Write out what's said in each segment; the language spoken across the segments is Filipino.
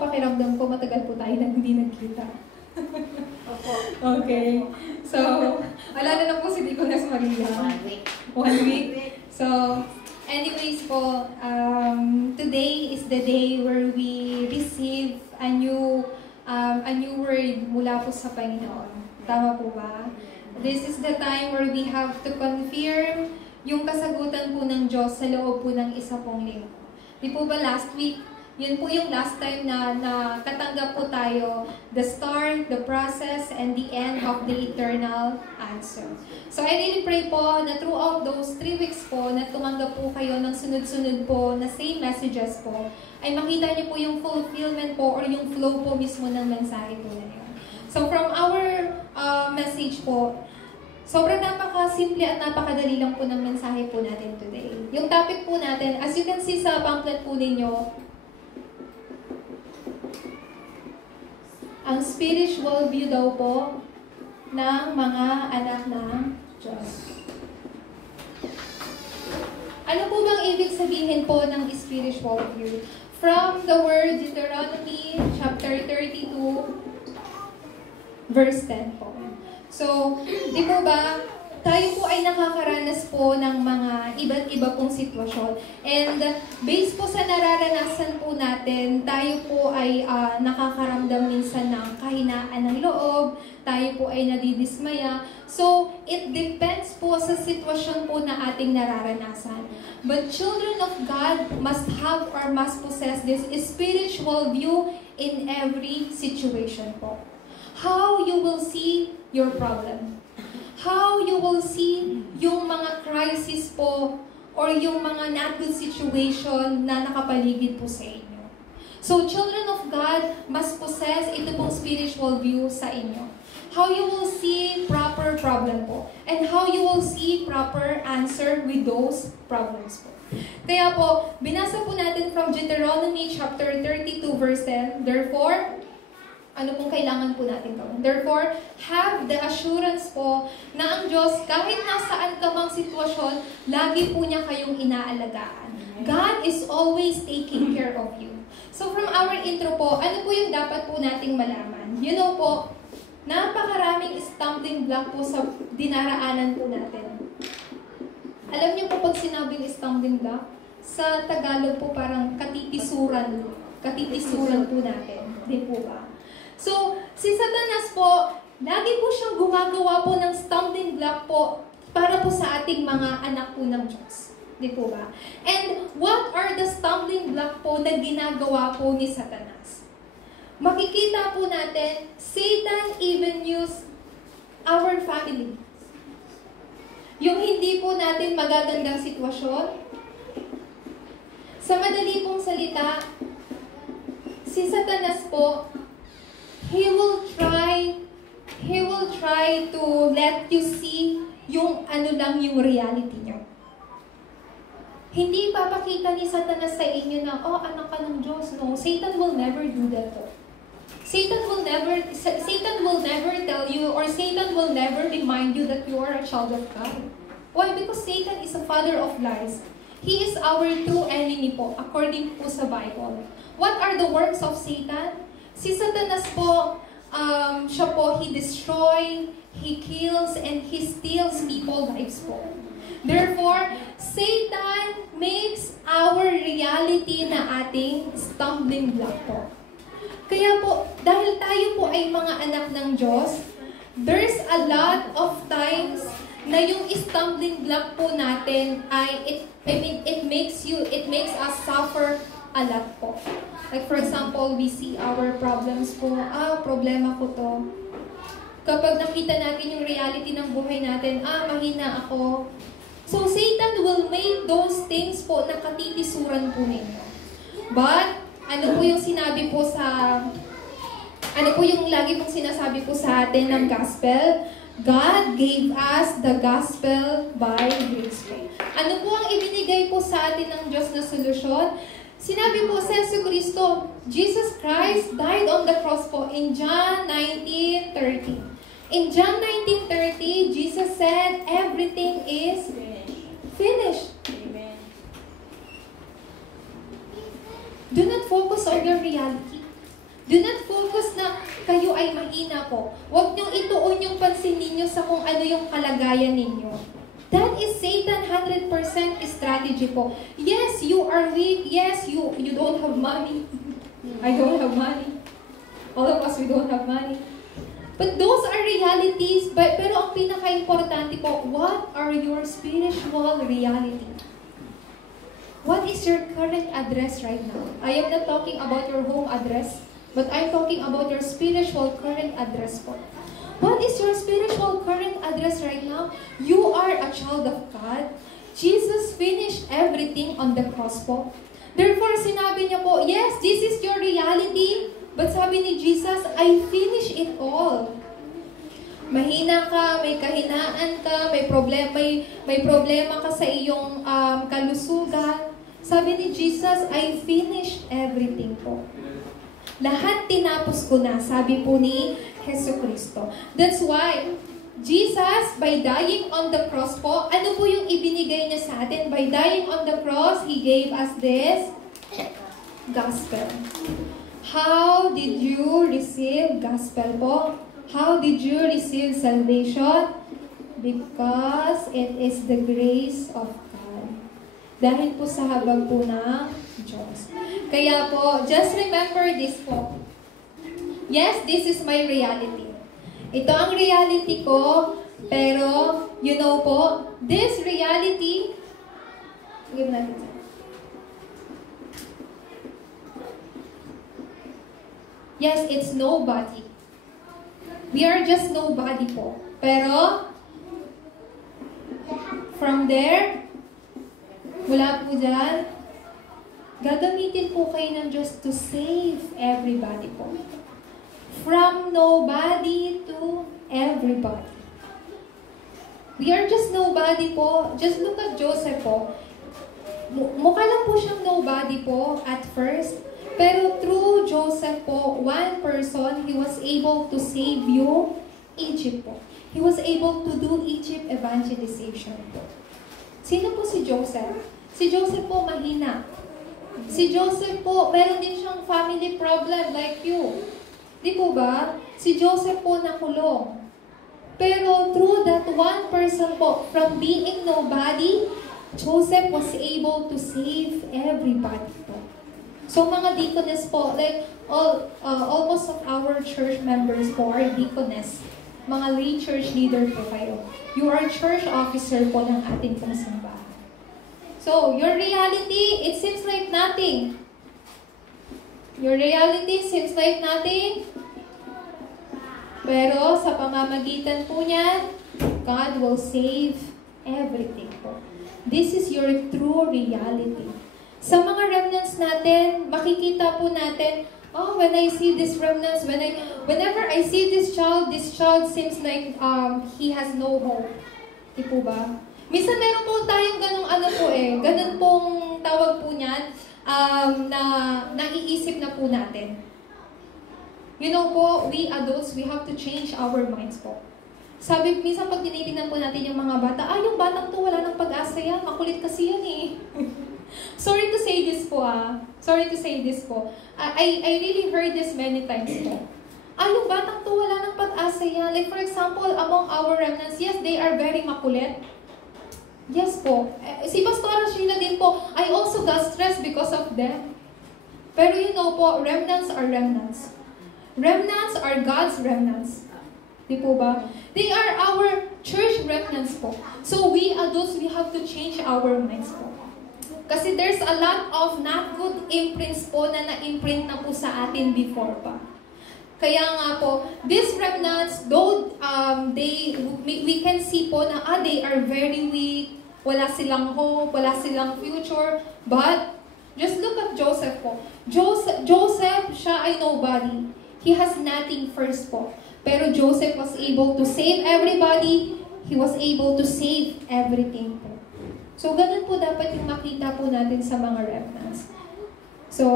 pakiramdam ko, matagal po tayo na hindi nagkita. Okay. So, alala na po si Deaconess Maria. 1 week. 1 week. So, anyways po, today is the day where we receive a new word mula po sa Panginoon. Tama po ba? This is the time where we have to confirm yung kasagutan po ng Diyos sa loob po ng isa pong linggo. Di po ba last week, yun po yung last time na katanggap po tayo the start, the process, and the end of the eternal answer. So I really pray po na throughout those 3 weeks po na tumanggap po kayo ng sunod-sunod po na same messages po, ay makita niyo po yung fulfillment po or yung flow po mismo ng mensahe po na yun. So from our message po, sobrang napaka-simple at napakadali lang po ng mensahe po natin today. Yung topic po natin, as you can see sa pamphlet po ninyo, ang spiritual view daw po ng mga anak ng Diyos. Ano po bang ibig sabihin po ng spiritual view? From the word Deuteronomy chapter 32, verse 10 po. So, di po ba, tayo po ay nakakaranas po ng mga iba't iba pong sitwasyon. And based po sa nararanasan po natin, tayo po ay nakakaramdam minsan ng kahinaan ng loob, tayo po ay nadidismaya. So, it depends po sa sitwasyon po na ating nararanasan. But children of God must have or must possess this spiritual view in every situation po. How you will see your problem. How you will see yung mga crisis po or yung mga not good situation na nakapaligid po sa inyo. So, children of God must possess ito pong spiritual view sa inyo. How you will see proper problem po. And how you will see proper answer with those problems po. Kaya po, binasa po natin from Deuteronomy chapter 32 verse 10. Therefore, ano pong kailangan po natin gawin? Therefore, have the assurance po na ang Diyos, kahit nasaan ka mang sitwasyon, lagi po niya kayong inaalagaan. God is always taking care of you. So from our intro po, ano po yung dapat po nating malaman? You know po, napakaraming stumbling block po sa dinaraanan po natin. Alam niyo po pag sinabing stumbling block, sa Tagalog po parang katitisuran po natin. Di po ba? So, si Satanas po, lagi po siyang gumagawa po ng stumbling block po para po sa ating mga anak po ng Diyos. Di po ba? And what are the stumbling block po na ginagawa po ni Satanas? Makikita po natin, Satan even use our family. Yung hindi po natin magagandang sitwasyon. Sa madali pong salita, si Satanas po, He will try to let you see yung ano lang yung reality nyo. Hindi papakita ni Satanas sa inyo na, oh, anak ka ng Diyos. No, Satan will never do that po. Satan will never tell you or Satan will never remind you that you are a child of God. Why? Because Satan is a father of lies. He is our true enemy po, according po sa Bible. What are the works of Satan? Si Satanas po, siya po, he destroys, he kills, and he steals people's lives po. Therefore, Satan makes our reality na ating stumbling block po. Kaya po, dahil tayo po ay mga anak ng Diyos, there's a lot of times na yung stumbling block po natin ay, it makes us suffer a lot po. Like for example, we see our problems po, problema ko to. Kapag nakita natin yung reality ng buhay natin, mahina ako. So Satan will make those things po na katitisuran po ninyo. But, ano po yung sinabi po sa, ano po yung lagi pong sinasabi po sa atin ng gospel? God gave us the gospel by grace po. Ano po ang ibinigay po sa atin ng Diyos na solusyon? Sinabi po sa Jesucristo, Jesus Christ died on the cross po in John 19:30. In John 19:30, Jesus said, everything is finished. Amen. Do not focus on your reality. Do not focus na kayo ay mahina po. Huwag niyong ituon yung pansin ninyo sa kung ano yung kalagayan ninyo. That is Satan 100% strategy po. Yes, you are weak. Yes, you don't have money. I don't have money. All of us, we don't have money. But those are realities. Pero ang pinaka-importante po, what are your spiritual reality? What is your current address right now? I am not talking about your home address, but I'm talking about your spiritual current address po. What is your spiritual current address right now? You are a child of God. Jesus finished everything on the cross po. Therefore, sinabi niya po, yes, this is your reality. But sabi ni Jesus, I finish it all. Mahina ka, may kahinaan ka, may problema ka sa iyong kalusugan. Sabi ni Jesus, I finished everything po. Lahat tinapos ko na, sabi po ni Jesucristo. That's why, Jesus, by dying on the cross po, ano po yung ibinigay niya sa atin? By dying on the cross, He gave us this gospel. How did you receive gospel po? How did you receive salvation? Because it is the grace of God. Dahil po sa habag po ng Diyos. Kaya po, just remember this po. Yes, this is my reality. Ito ang reality ko, pero, you know po, this reality, give natin sa yes, it's nobody. We are just nobody po. Pero, from there, mula po dyan, gagamitin po kayo ng Diyos to save everybody po. From nobody to everybody. We are just nobody po. Just look at Joseph po. Mukha lang po siyang nobody po at first. Pero through Joseph po, one person, he was able to save you, Egypt po. He was able to do Egypt evangelization po. Sino po si Joseph? Si Joseph po mahina. Si Joseph po, meron din siyang family problem like you. Di po ba? Si Joseph po nakulong. Pero through that one person po, from being nobody, Joseph was able to save everybody po. So mga deaconess po, like almost of our church members po are deaconess. Mga lay church leader po kayo. You are church officer po ng ating pong simbahan. So, your reality, it seems like nothing. Your reality seems like nothing. Pero sa pamamagitan po niyan, God will save everything po. This is your true reality. Sa mga remnants natin, makikita po natin, oh, when I see this remnants, whenever I see this child seems like he has no hope. Di po ba? Minsan meron po tayong ganong ganun pong tawag po niyan, na naiisip na po natin. You know po, we adults, we have to change our minds po. Sabi, minsan pag tinitingnan po natin yung mga bata, yung batang to wala ng pag-asa yan, makulit kasi yan eh. Sorry to say this po I really heard this many times po. Yung batang to wala ng pag-asa yan. Like for example, among our remnants, yes, they are very makulit. Yes po. Si Pastora Sheila din po, I also got stressed because of them. Pero you know po, remnants are remnants. Remnants are God's remnants. Di po ba? They are our church remnants po. So we adults, we have to change our minds po. Kasi there's a lot of not good imprints po na na-imprint na po sa atin before pa. Kaya nga po, these remnants, though we can see po na they are very weak, wala silang hope, wala silang future, but just look at Joseph po. Joseph, siya ay nobody. He has nothing first po. Pero Joseph was able to save everybody. He was able to save everything po. So, ganun po dapat yung makita po natin sa mga remnants. So,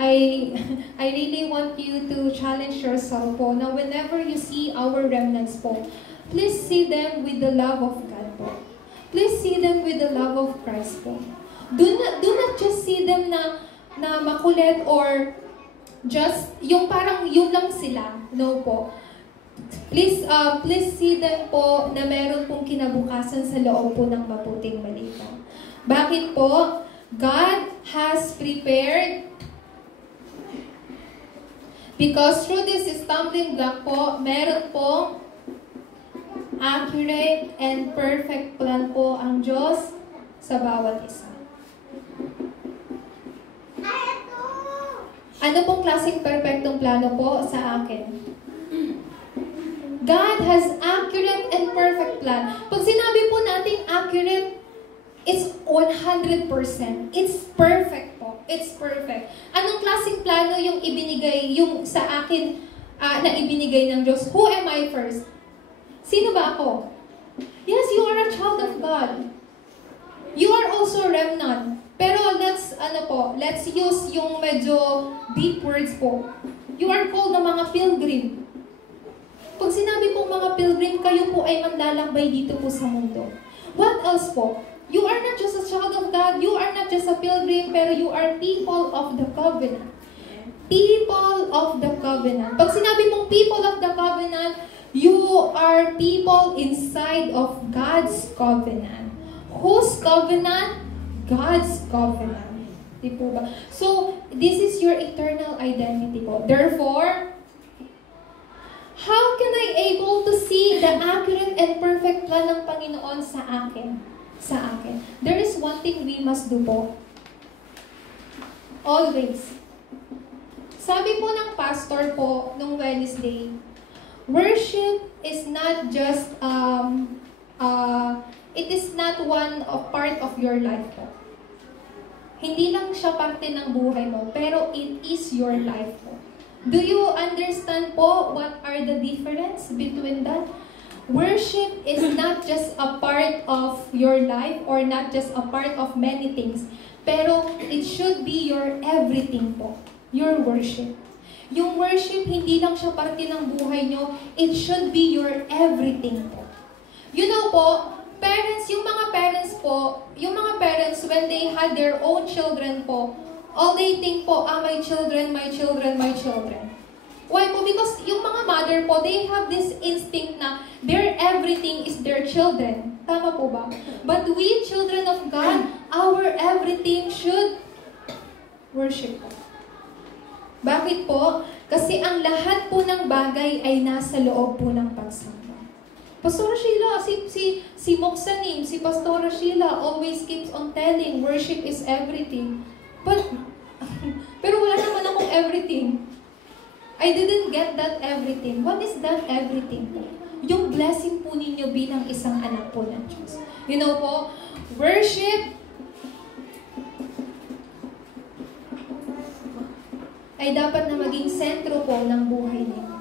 I really want you to challenge yourself po na whenever you see our remnants po, please see them with the love of God po. Please see them with the love of Christ po. Do not just see them na makulit or just, yung parang yun lang sila. No po. Please see them po na meron pong kinabukasan sa loob po ng mabuting balita. Bakit po? God has prepared, because through this stumbling block po, meron po accurate and perfect plan po ang Diyos sa bawat isa. Ano pong klaseng perfectong plano po sa akin? God has accurate and perfect plan. Pag sinabi po natin accurate, it's 100%. It's perfect po. It's perfect. Anong klaseng plano yung ibinigay, yung sa akin na ibinigay ng Diyos? Who am I first? Sino ba ako? Yes, you are a child of God. You are also remnant. Pero let's use yung medyo deep words po. You are called na mga pilgrim. Pag sinabi pong mga pilgrim, kayo po ay manlalakbay dito po sa mundo. What else po? You are not just a child of God, you are not just a pilgrim, pero you are people of the covenant. People of the covenant. Pag sinabi mong people of the covenant, you are people inside of God's covenant. Whose covenant? God's covenant. Di po ba? So, this is your eternal identity po. Therefore, how can I able to see the accurate and perfect plan ng Panginoon sa akin? Sa akin. There is one thing we must do po. Always. Sabi po ng pastor po nung Wednesday, worship is not just it is not one of part of your life po. Hindi lang siya parte ng buhay mo, pero it is your life po. Do you understand po what are the difference between that? Worship is not just a part of your life or not just a part of many things, pero it should be your everything po. Your worship. Yung worship, hindi lang siya parte ng buhay nyo, it should be your everything po. You know po, parents, yung mga parents, when they had their own children po, all they think po, my children, my children, my children. Why po? Because yung mga mother po, they have this instinct na their everything is their children. Tama po ba? But we, children of God, our everything should worship po. Bakit po? Kasi ang lahat po ng bagay ay nasa loob po ng pagsamba. Pastora Sheila, si Moksanim, si Pastora Sheila always keeps on telling, worship is everything. Pero wala naman akong everything. I didn't get that everything. What is that everything po? Yung blessing po ninyo bilang isang anak po ng Diyos. You know po, worship ay dapat na maging sentro po ng buhay ninyo.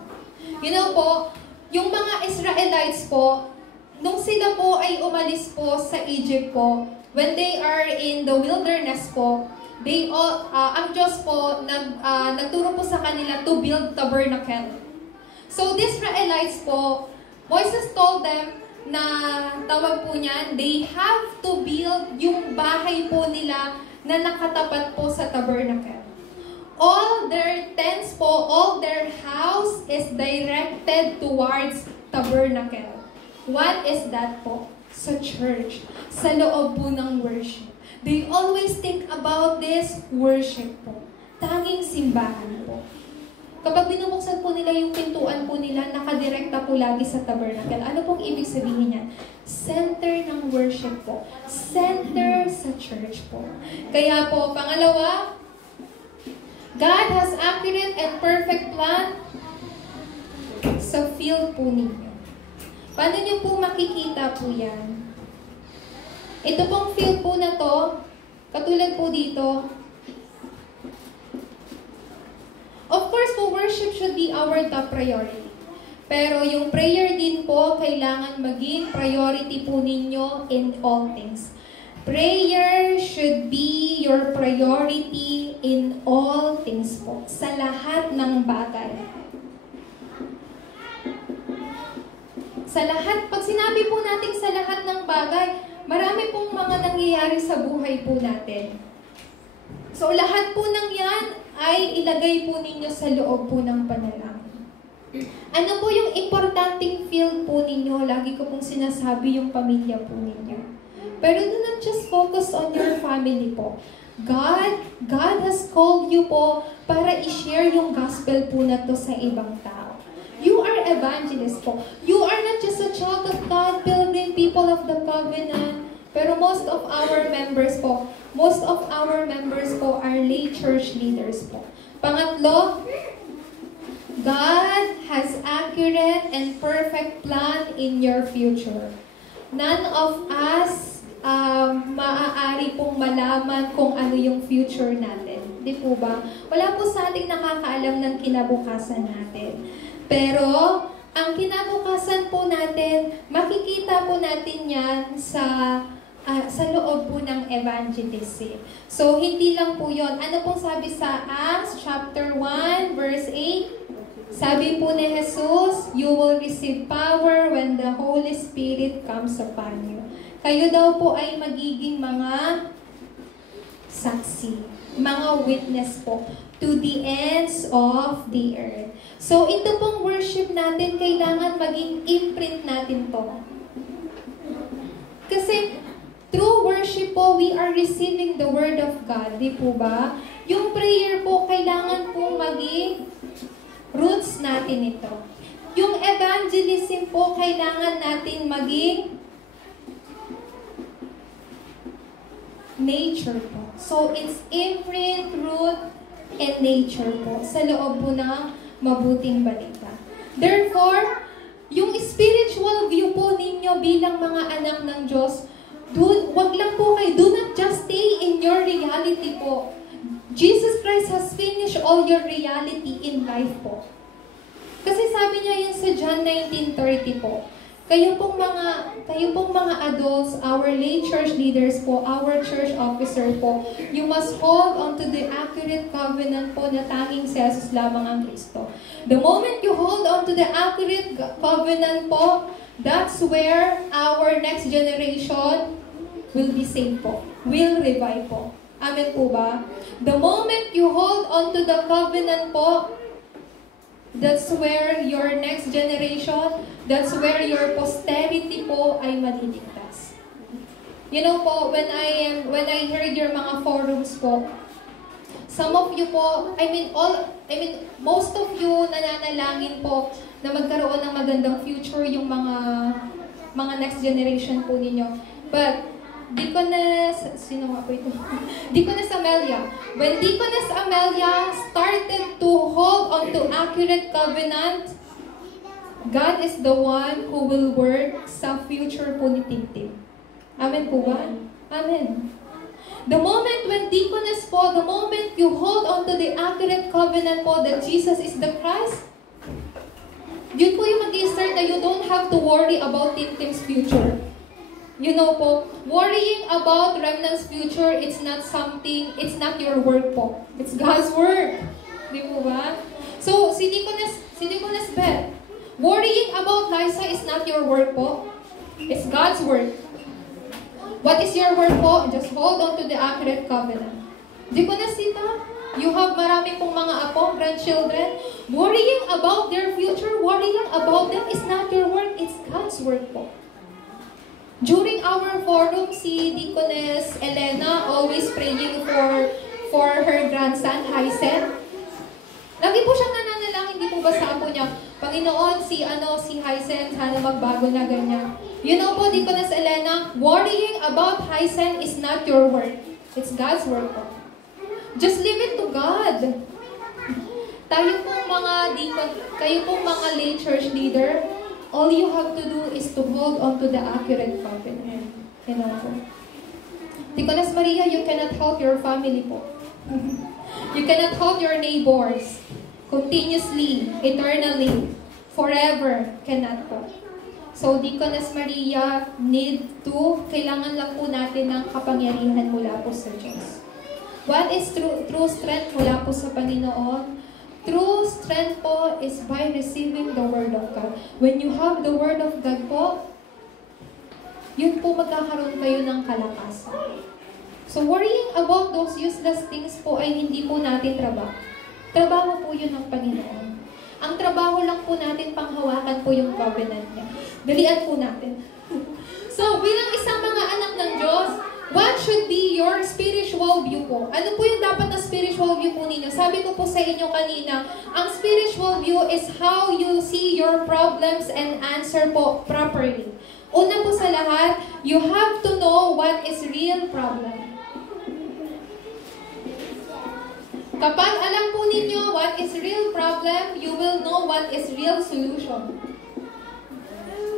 You know po, yung mga Israelites po, nung sila po ay umalis po sa Egypt po, when they are in the wilderness po, ang Diyos po, nagturo po sa kanila to build tabernacle. So, the Israelites po, Moses told them na, tawag po niyan, they have to build yung bahay po nila na nakatapat po sa tabernacle. All their tents po, all their house is directed towards tabernacle. What is that po? Sa church. Sa loob po ng worship. They always think about this worship po. Tanging simbahan po. Kapag binubuksan po nila yung pintuan po nila, nakadirekta po lagi sa tabernacle. Ano pong ibig sabihin yan? Center ng worship po. Center sa church po. Kaya po, pangalawa, God has accurate and perfect plan sa field po ninyo. Paano niyo po makikita po yan? Ito pong field po na to, katulad po dito, of course po, worship should be our top priority. Pero yung prayer din po, kailangan maging priority po ninyo in all things. Prayer should be your priority in all things po. Sa lahat ng bagay. Sa lahat, pag sinabi po natin sa lahat ng bagay, marami pong mga nangyayari sa buhay po natin. So So lahat po ng yan ay ilagay po ninyo sa loob po ng panalangin. Ano po yung importanteng field po ninyo? Lagi ko pong sinasabi yung pamilya po ninyo. Pero do not just focus on your family po. God has called you po para i-share yung gospel po na to sa ibang tao. You are evangelist po. You are not just a child of God, pilgrim, people of the covenant. Pero most of our members po are lay church leaders po. Pangatlo, God has accurate and perfect plan in your future. None of us maaari pong malaman kung ano yung future natin. Di po ba? Wala po sa ating nakakaalam ng kinabukasan natin. Pero, ang kinabukasan po natin, makikita po natin yan sa loob po ng evangelism. So, hindi lang po yon. Ano pong sabi sa Acts chapter 1, verse 8? Sabi po ni Jesus, you will receive power when the Holy Spirit comes upon you. Kayo daw po ay magiging mga saksi, mga witness po to the ends of the earth. So, ito pong worship natin, kailangan maging imprint natin to. Kasi, through worship po, we are receiving the Word of God. Di po ba? Yung prayer po, kailangan po maging roots natin ito. Yung evangelism po, kailangan natin maging nature po. So, it's imprint, root, and nature po sa loob po ng mabuting balita. Therefore, yung spiritual view po ninyo bilang mga anak ng Diyos, wag lang po kayo, do not just stay in your reality po. Jesus Christ has finished all your reality in life po. Kasi sabi niya yun sa John 19:30 po, kayo pong mga adults, our lay church leaders po, our church officer po, you must hold on to the accurate covenant po na tanging si Jesus lamang ang Kristo. The moment you hold on to the accurate covenant po, that's where our next generation will be saved po, will revive po. Amen po ba? The moment you hold on to the covenant po, that's where your next generation, that's where your posterity po ay maliligtas. You know po, when I heard your mga forums po, some of you po, most of you nananalangin po na magkaroon ng magandang future yung mga next generation po ninyo. But Deaconess Amelia. When Deaconess Amelia started to hold on to accurate covenant, God is the one who will work sa future po ni Tintin. Amen po ba? Amen. The moment when Deaconess po, the moment you hold on to the accurate covenant po that Jesus is the Christ, yun po yung mag-i-start na you don't have to worry about Tintin's future. You know po, worrying about Remnant's future, it's not your work po. It's God's work. Di po ba? So, si Deaconess Beth, worrying about Liza is not your work po. It's God's work. What is your work po? Just hold on to the accurate covenant. Deaconess Sita, you have marami pong mga apo, grandchildren. Worrying about their future, worrying about them is not your work. It's God's work po. During our forum, si Deaconess Elena always praying for her grandson, Hysen. Lagi po siyang nananalangin, di po ba sa apo niya, Panginoon, si Hysen, sana magbago na ganyan. You know po, Deaconess Elena, worrying about Hysen is not your work. It's God's work po. Just leave it to God. Kayo pong mga lay church leader, all you have to do is to hold on to the accurate covenant. You know po. Deaconess Maria, you cannot help your family po. You cannot help your neighbors. Continuously, eternally, forever, cannot po. So, Deaconess Maria kailangan lang po natin ng kapangyarihan mula po sa Diyos. What is true strength mula po sa Panginoon? True strength po is by receiving the Word of God. When you have the Word of God po, yun po magkakaroon kayo ng kalakasan. So worrying about those useless things po ay hindi po natin trabaho. Trabaho po yun ng Panginoon. Ang trabaho lang po natin panghawakan po yung covenant niya. Dalian po natin. So bilang isang mga anak ng Diyos, what should be your spiritual view po? Ano po yung dapat na spiritual view po ninyo? Sabi ko po sa inyo kanina, ang spiritual view is how you see your problems and answer po properly. Una po sa lahat, you have to know what is real problem. Kapag alam po ninyo what is real problem, you will know what is real solution.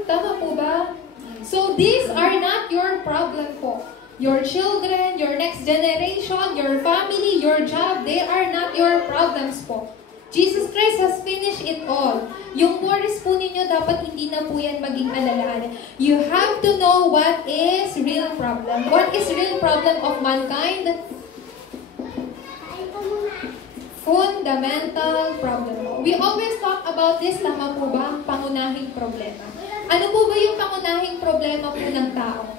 Tama po ba? So these are not your problem po. Your children, your next generation, your family, your job, they are not your problems po. Jesus Christ has finished it all. Yung worries po ninyo, dapat hindi na po yan maging alalahanin. You have to know what is real problem. What is real problem of mankind? Fundamental problem. We always talk about this, tama po ba? Pangunahing problema. Ano po ba yung pangunahing problema po ng tao?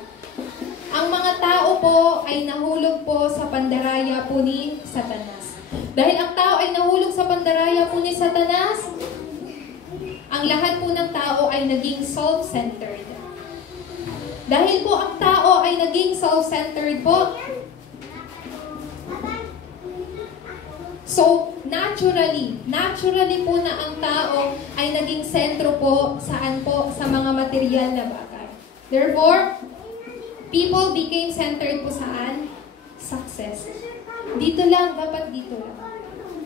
Ang mga tao po ay nahulog po sa pandaraya po ni Satanas. Dahil ang tao ay nahulog sa pandaraya po ni Satanas, ang lahat po ng tao ay naging self-centered. Dahil po ang tao ay naging self-centered po, so, naturally po na ang tao ay naging sentro po, saan po? Sa mga material na bagay. Therefore, people became centered po saan? Success. Dito lang, dapat dito lang.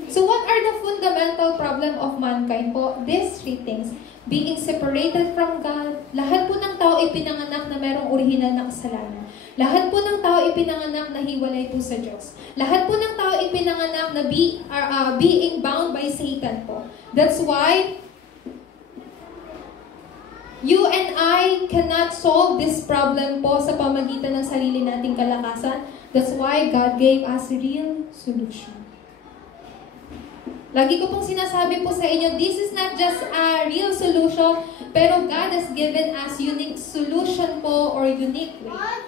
So, what are the fundamental problem of mankind po? These three things. Being separated from God. Lahat po ng tao ay pinanganak na merong orihinal na kasalanan. Lahat po ng tao ay pinanganak na hiwalay po sa Diyos. Lahat po ng tao ay pinanganak na being bound by Satan po. That's why you and I cannot solve this problem po sa pamagitan ng sarili nating kalakasan. That's why God gave us real solution. Lagi ko pong sinasabi po sa inyo, this is not just a real solution, pero God has given us unique solution po or unique way.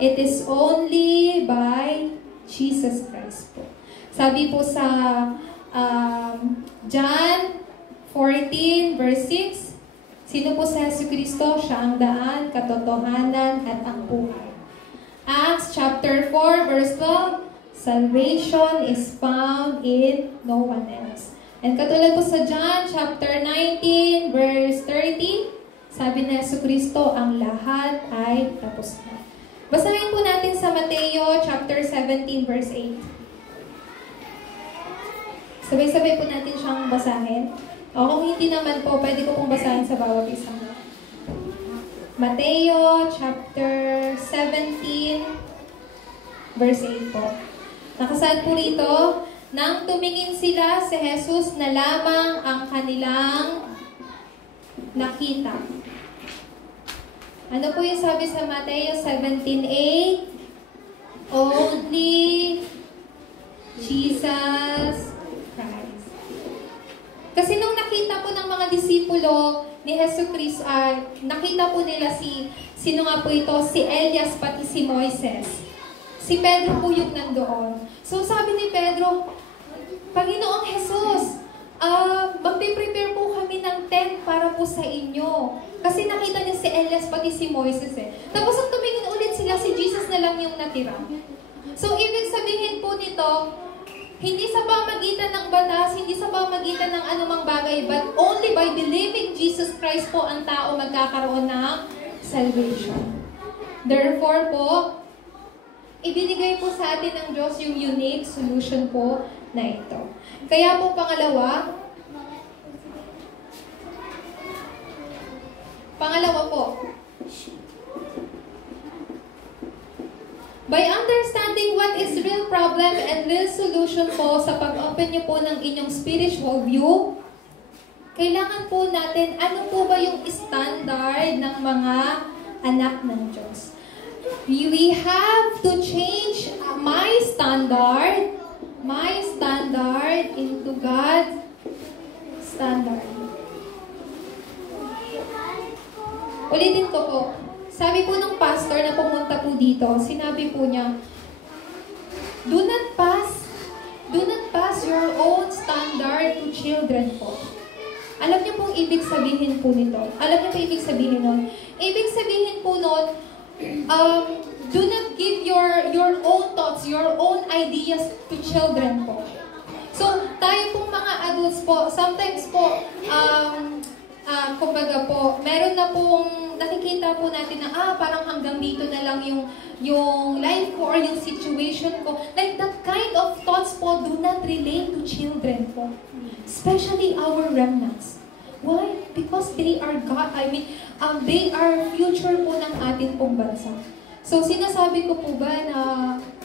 It is only by Jesus Christ po. Sabi po sa John 14 verse 6, sino po sa Jesucristo? Siya ang daan, katotohanan, at ang buhay. Acts chapter 4 verse 12, salvation is found in no one else. And katulad po sa John chapter 19 verse 30, sabi na Jesucristo, ang lahat ay tapos na. Basahin po natin sa Mateo chapter 17 verse 8. Sabay-sabay po natin siyang basahin. O kung hindi naman po, pwede ko pong basahin sa bawat isang. Mateo chapter 17 verse 8 po. Nakasaad po rito, nang tumingin sila si Jesus na lamang ang kanilang nakita. Ano po yung sabi sa Mateo 17:8? Only Jesus Christ. Kasi nung nakita po ng mga disipulo ni Jesucristo, nakita po nila sino nga po ito? Si Elias pati si Moises. Si Pedro po yung nandoon. So sabi ni Pedro, Panginoong Jesus, magpiprepare po kami ng tent para po sa inyo. Kasi nakita niya si Elias pati si Moises eh. Tapos ang tumingin ulit sila, si Jesus na lang yung natira. So ibig sabihin po nito, hindi sa pamagitan ng batas, hindi sa pamagitan ng anumang bagay, but only by believing Jesus Christ po ang tao magkakaroon ng salvation. Therefore po, ibinigay po sa atin ng Diyos yung unique solution po na ito. Kaya po pangalawa po, by understanding what is real problem and real solution po sa pag-open niyo po ng inyong spiritual view, kailangan po natin, ano po ba yung standard ng mga anak ng Diyos? We have to change my standard into God's standard. Ulitin ko po. Sabi po ng pastor na pumunta po dito, sinabi po niya, do not pass your own standard to children po. Alam niyo pong ibig sabihin po nito? Alam niyo po ibig sabihin nun? Ibig sabihin po nun, do not give your own thoughts, your own ideas to children po. So, tayo pong mga adults po, sometimes po, kumbaga po, meron na pong nakikita po natin na, parang hanggang dito na lang yung life ko or yung situation ko. Like that kind of thoughts po do not relate to children po. Especially our remnants. Why? Because they are they are future po ng ating pong bansa. So, sinasabi ko po ba na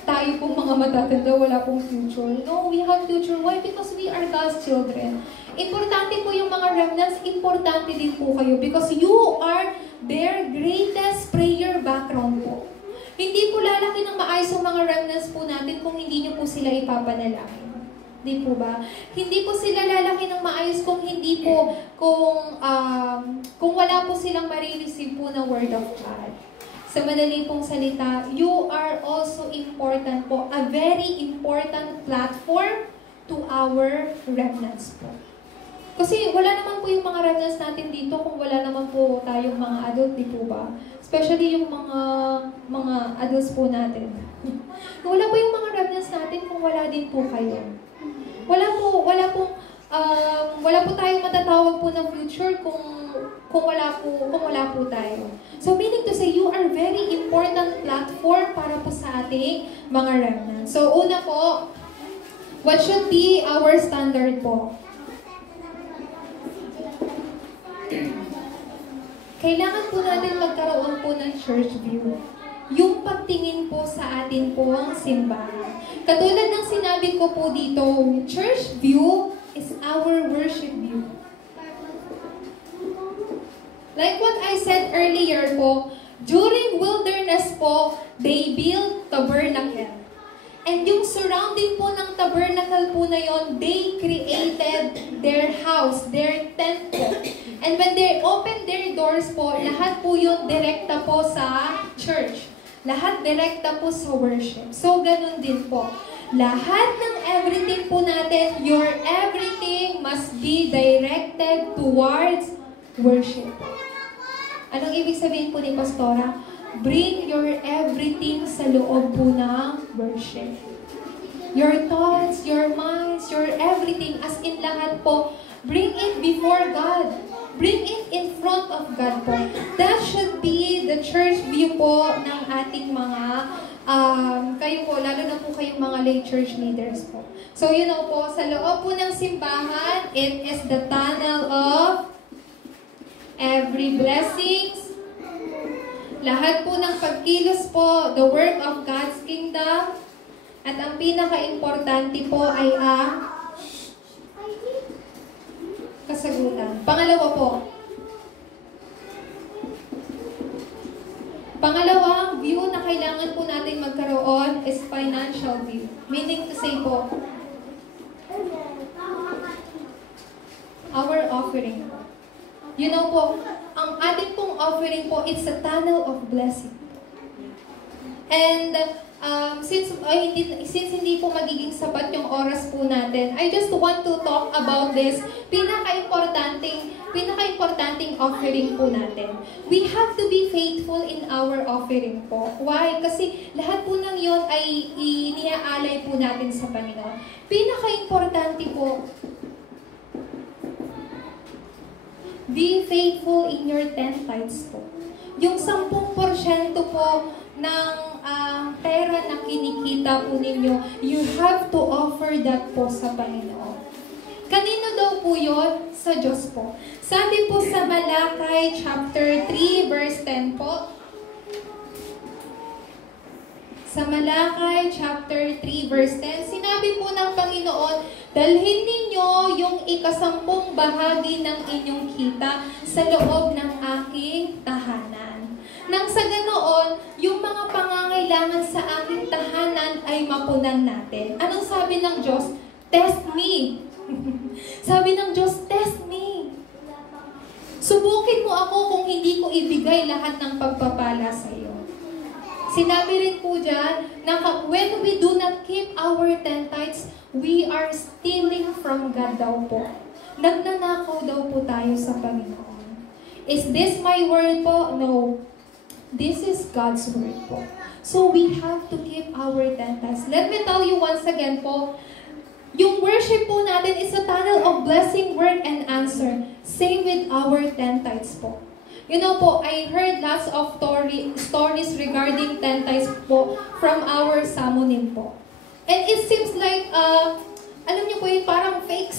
tayo pong mga matatanda, wala pong future? No, we have future. Why? Because we are God's children. Importante po yung mga remnants, importante din po kayo because you are their greatest prayer background po. Hindi po lalaki ng maayos ang mga remnants po natin kung hindi nyo po sila ipapanalangin. Di po ba? Hindi po sila lalaki ng maayos kung hindi po, kung wala po silang marireceive po ng Word of God. Sa madali pong salita, you are also important po, a very important platform to our remnants po. Kasi wala naman po yung mga remnants natin dito kung wala naman po tayong mga adult, di po ba? Especially yung mga adults po natin. Wala po yung mga remnants natin kung wala din po kayo. Wala po tayong matatawag po ng future kung wala po tayo. So meaning to say, you are very important platform para po sa ating mga remnants. So una po, what should be our standard po? Kailangan po natin magkaroon po ng church view. Yung pagtingin po sa atin po ang simbahan. Katulad ng sinabi ko po dito, church view is our worship view. Like what I said earlier po, during wilderness po, they built tabernacle. And yung surrounding po ng tabernacle po na yon, they created their house, their tent po. And when they opened their doors po, lahat po yun direkta po sa church. Lahat direkta po sa worship. So, ganun din po. Lahat ng everything po natin, your everything must be directed towards worship. Anong ibig sabihin po ni Pastora? Bring your everything sa loob po ng worship. Your thoughts, your minds, your everything, as in lahat po, bring it before God. Bring it in front of God po. That should be the church view po ng ating mga, kayo po, lalo na po kayong mga lay church leaders po. So, you know po, sa loob po ng simbahan, it is the tunnel of every blessings. Lahat po ng pagkilos po, the work of God's kingdom. At ang pinaka-importante po ay kasagutan. Pangalawang view na kailangan po natin magkaroon is financial view. Meaning to say po, our offering. You know po, ang ating pong offering po, it's a tunnel of blessing. And since hindi po magiging sapat yung oras po natin, I just want to talk about this pinaka-importanting offering po natin. We have to be faithful in our offering po. Why? Kasi lahat po ng yon ay iniaalay po natin sa Panginoon. Pinaka-importante po, be faithful in your 10 tithes po. Yung 10% po ng pera na kinikita po ninyo, you have to offer that po sa Panginoon. Kanino daw po yun? Sa Diyos po. Sabi po sa Malakay chapter 3 verse 10 po. Sa Malakay chapter 3 verse 10, sinabi po ng Panginoon, dalhin ninyo yung 10% bahagi ng inyong kita sa loob ng aking tahanan. Nang sa ganoon, yung mga pangangailangan sa aking tahanan ay mapunan natin. Anong sabi ng Diyos? Test me. Sabi ng Diyos, test me. Subukin mo ako kung hindi ko ibigay lahat ng pagpapala sa iyo. Sinabi rin po dyan na when we do not keep our 10 tithes, we are stealing from God daw po. Nagnanakaw daw po tayo sa Panginoon. Is this my word po? No. This is God's word po. So we have to keep our 10 tithes. Let me tell you once again po, yung worship po natin is a tunnel of blessing, word, and answer. Same with our 10 tithes po. You know po, I heard lots of stories regarding 10 tithes po from our Samonin po. And it seems like, alam niyo po, parang fake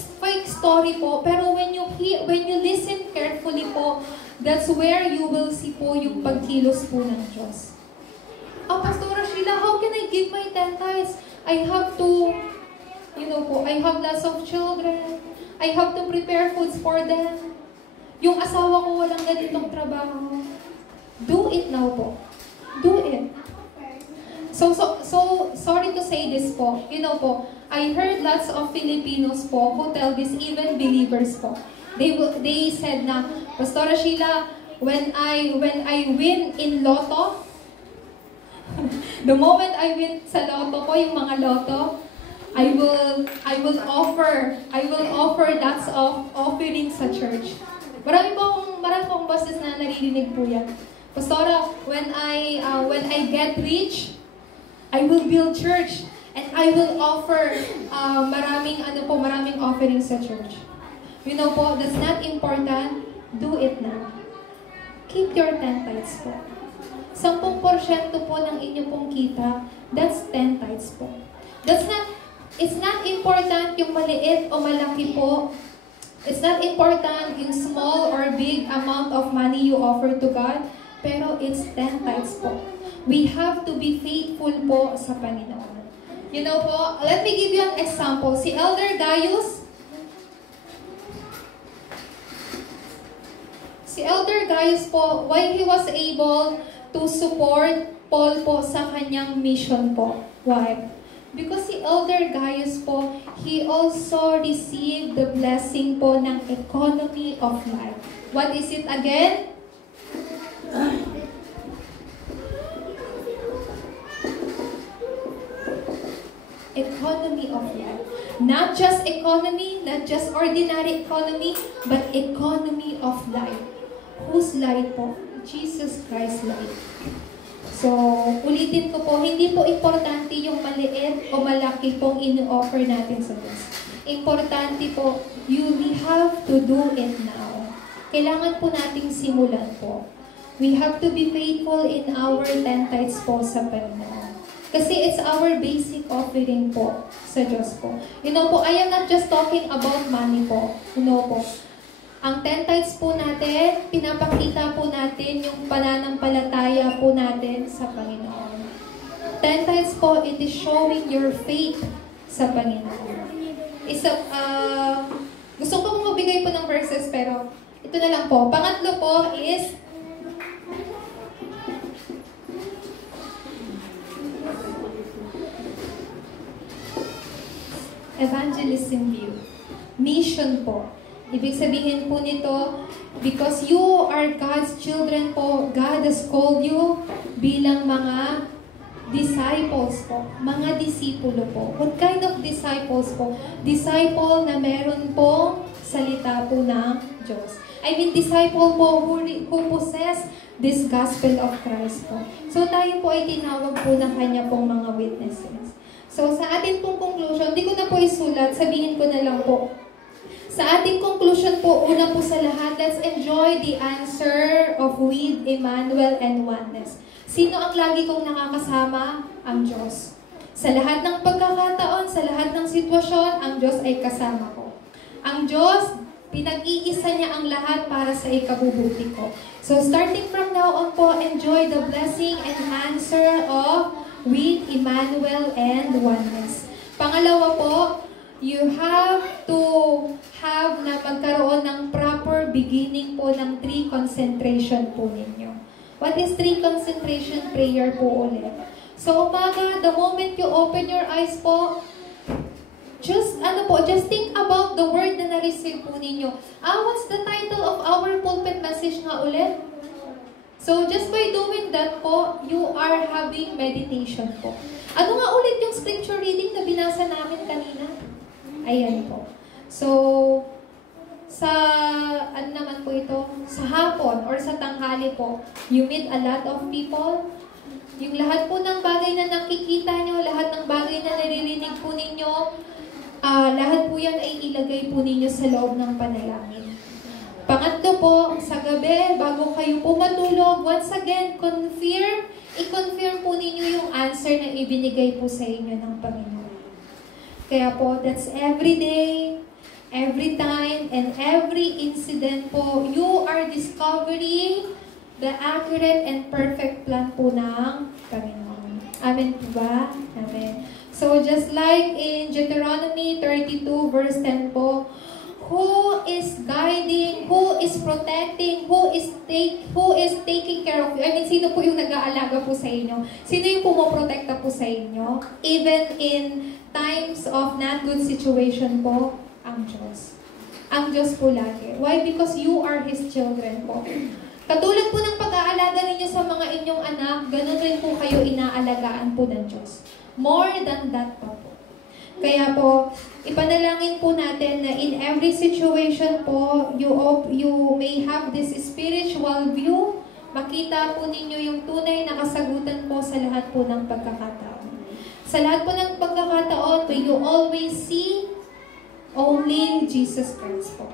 story po. Pero when you listen carefully po, that's where you will see po yung pagkilos po ng Diyos. Pastora Sheila, how can I give my 10 tithes? I have to, you know po, I have lots of children. I have to prepare foods for them. Yung asawa ko walang ganitong trabaho. Do it now po. Do it. So sorry to say this po. You know po, I heard lots of Filipinos po who tell this, even believers po. They said na, Pastora Sheila, when I win in Lotto, the moment I win sa Lotto po, yung mga Lotto, I will offer lots of offerings sa church. Marami pong boses na naririnig po yan. Pastora, when I get rich, I will build church and I will offer maraming offerings sa church. You know po, that's not important. Do it now. Keep your 10 tithes po. 10% po ng inyo pong kita, that's 10 tithes po. It's not important yung maliit o malaki po. It's not important yung small or big amount of money you offer to God, pero it's 10 tithes po. We have to be faithful po sa Panginoon. You know po, let me give you an example. Si Elder Gaius po, why he was able to support Paul po sa kanyang mission po. Why? Because si Elder Gaius po, he also received the blessing po ng economy of life. What is it again? Economy of life. Not just economy, not just ordinary economy, but economy of life. Whose life po? Jesus Christ's life. So, ulitin ko po, hindi po importante yung maliit o malaki pong ini-offer natin sa Diyos. Importante po, we have to do it now. Kailangan po nating simulan po. We have to be faithful in our 10 tithes po sa Panginoon. Kasi it's our basic offering po sa Diyos po. You know po, I am not just talking about money po. You know po, ang 10 tithes po natin, pinapakita po natin yung pananampalataya po natin sa Panginoon. 10 tithes po, it is showing your faith sa Panginoon. Gusto ko pong magbigay po ng verses, pero ito na lang po. Pangatlo po is, evangelism view. Mission po. Ibig sabihin po nito, because you are God's children po, God has called you bilang mga disciples po, mga disipulo po. What kind of disciples po? Disciple na meron pong salita po ng Diyos. I mean, disciple po who possess this gospel of Christ po. So tayo po ay tinawag po ng kanya pong mga witnesses. So sa atin pong conclusion, di ko na po isulat, sabihin ko na lang po. Sa ating conclusion po, una po sa lahat, let's enjoy the answer of with Emmanuel and oneness. Sino ang lagi kong nakakasama? Ang Diyos. Sa lahat ng pagkakataon, sa lahat ng sitwasyon, ang Diyos ay kasama ko. Ang Diyos, pinag-iisa niya ang lahat para sa ikabubuti ko. So starting from now on po, enjoy the blessing and answer of with Emmanuel and oneness. Pangalawa po, you have to have na magkaroon ng proper beginning po ng 3 concentration po ninyo. What is 3 concentration prayer po ulit? So umaga, the moment you open your eyes po, just think about the word na na-receive po ninyo. What's the title of our pulpit message nga ulit? So just by doing that po, you are having meditation po. Ano nga ulit yung scripture reading na naranasan namin kanina. Ayan po. So, sa ano naman po ito, sa hapon or sa tanghali po, you meet a lot of people. Yung lahat po ng bagay na nakikita nyo, lahat ng bagay na naririnig po ninyo, lahat po yan ay ilagay po ninyo sa loob ng panalangin. Pangatlo po, sa gabi, bago kayo po matulog, once again, i-confirm po ninyo yung answer na ibinigay po sa inyo ng Panginoon. Kaya po, that's every day, every time, and every incident po, you are discovering the accurate and perfect plan po ng Panginoon. Amen po ba? Amen. So, just like in Deuteronomy 32 verse 10 po, who is guiding, who is protecting, who is taking care of you? I mean, sino po yung nag-aalaga po sa inyo? Sino yung pumoprotekta po sa inyo? Even in times of not good situation po, ang Diyos. Ang Diyos po lagi. Why? Because you are His children po. Katulad po ng pag-aalaga ninyo sa mga inyong anak, ganun rin po kayo inaalagaan po ng Diyos. More than that pa po. Kaya po, ipanalangin po natin na in every situation po, you may have this spiritual view. Makita po ninyo yung tunay na kasagutan po sa lahat po ng pagkakataon. Sa lahat po ng pagkakataon, may you always see only Jesus Christ po.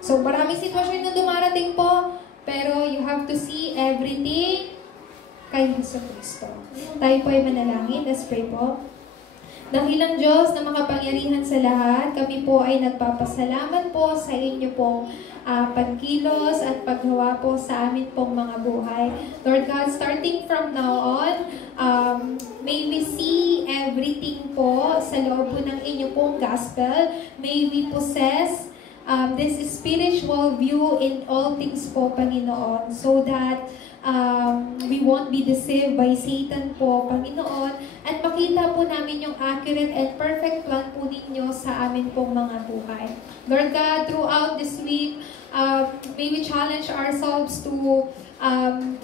So, maraming sitwasyon na dumarating po, pero you have to see everything kay Jesus Cristo. Tayo po ay manalangin. Let's pray po. Dakilang Diyos na makapangyarihan sa lahat, kami po ay nagpapasalamat po sa inyo pong pagkilos at paggawa po sa amin pong mga buhay. Lord God, starting from now on, may we see everything po sa loob po ng inyo pong gospel. May we possess this spiritual view in all things po, Panginoon, so that we won't be deceived by Satan po, Panginoon, at makita po namin yung accurate and perfect plan po ninyo sa amin pong mga buhay. Lord God, throughout this week, may we challenge ourselves to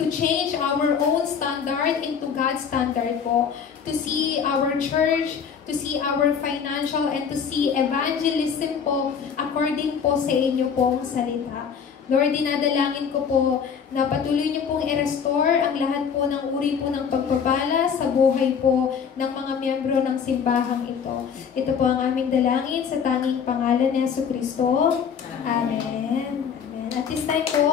change our own standard into God's standard po, to see our church, to see our financial, and to see evangelism po according po sa inyo pong salita. Lord, dinadalangin ko po na patuloy niyo pong i-restore ang lahat po ng uri po ng pagpapala sa buhay po ng mga miyembro ng simbahang ito. Ito po ang aming dalangin sa tanging pangalan ni Jesucristo. Amen. Amen. At this time po,